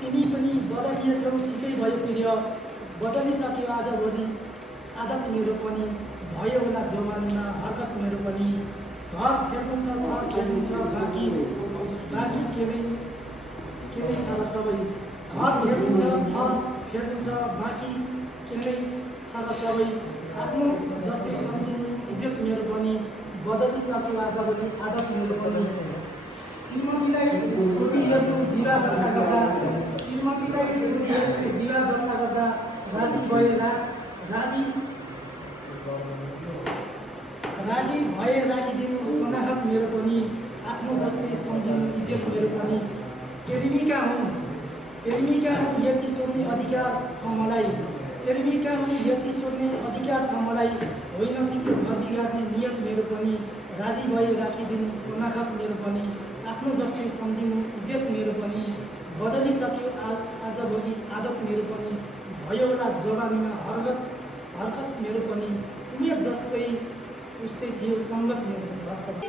तिमी पनि बदलिएछौ ठिकै भयो प्रिय। बदलिसक्यो आजभोलि आदत मेरो पनि, भयो होला जवानीमा हरकत मेरो पनि। घर फेर्नुहुन्छ बाँकी के नै छ र सबै। घर फेर्नुहुन्छ बाँकी के नै छ र सबै। आफ्नो जस्तै सम्झिनु इज्जत मेरो पनि, बदलिसक्यो आजभोलि आदत मेरो पनि। श्रीमतीलाई सोधी हेर्नु विवाह दर्ता गर्दा, श्रीमतीलाई सोधी हेर्नु विवाह दर्ता गर्दा राजी भए राखिदिनु सनाहत मेरो पनि। आफ्नो जस्तै सम्झिनु इज्जत मेरो पनि। प्रेमिका हुँ यति सोध्ने अधिकार छ मलाई, प्रेमिका हुँ यति सोध्ने अधिकार छ मलाई। होइन तिम्रो घर बिगार्ने नियत मेरो पनि, राजी भए राखिदिनु सनाखत मेरो पनि। आफ्नो जस्तै सम्झिनु इज्जत मेरो पनि, बदलिसक्यो आजभोलि आदत मेरो पनि। भयो होला जवानीमा हरकत मेरो पनि। उमेर जस्तै उस्तै थियो सङ्गत मेरो पनि।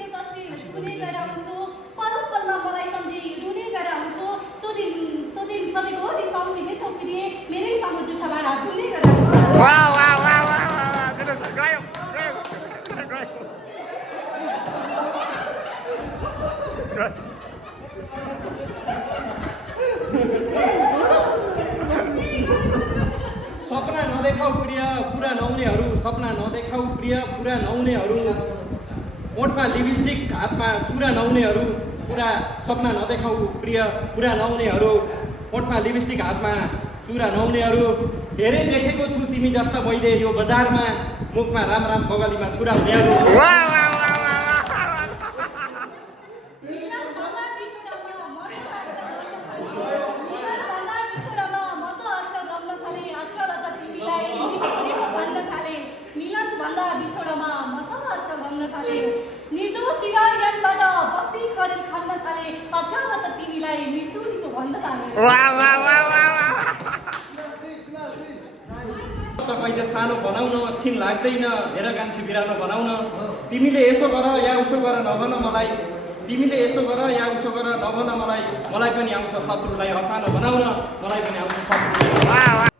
पलमा मलाई सम्झी रुने गरेर आउँछु। त्यो दिन सधैँभरि सम्झिने छौ फेरि मेरै सामु जुठा भाँडा धुने गरेर सपना नदेखाऊ प्रिय पुरा नहुनेहरू, सपना नदेखाऊ प्रिय पुरा नहुनेहरू, ओठमा लिपस्टिक हातमा चुरा नहुनेहरू, पुरा सपना नदेखाऊ प्रिय पुरा नहुनेहरू, ओठमा लिपस्टिक हातमा चुरा नहुनेहरू। धेरै देखेको छु तिमी जस्ता मैले यो बजारमा, मुखमा राम राम बगलीमा छुरा हुनेहरू। तपाईँले सानो बनाउन छिन लाग्दैन, हेर कान्छी बिरानो बनाउन। तिमीले यसो गर या उसो गर नभन मलाई, तिमीले यसो गर या उसो गर नभन मलाई, मलाई पनि आउँछ शत्रुलाई हँसान बनाउन, मलाई पनि आउँछ शत्रुलाई।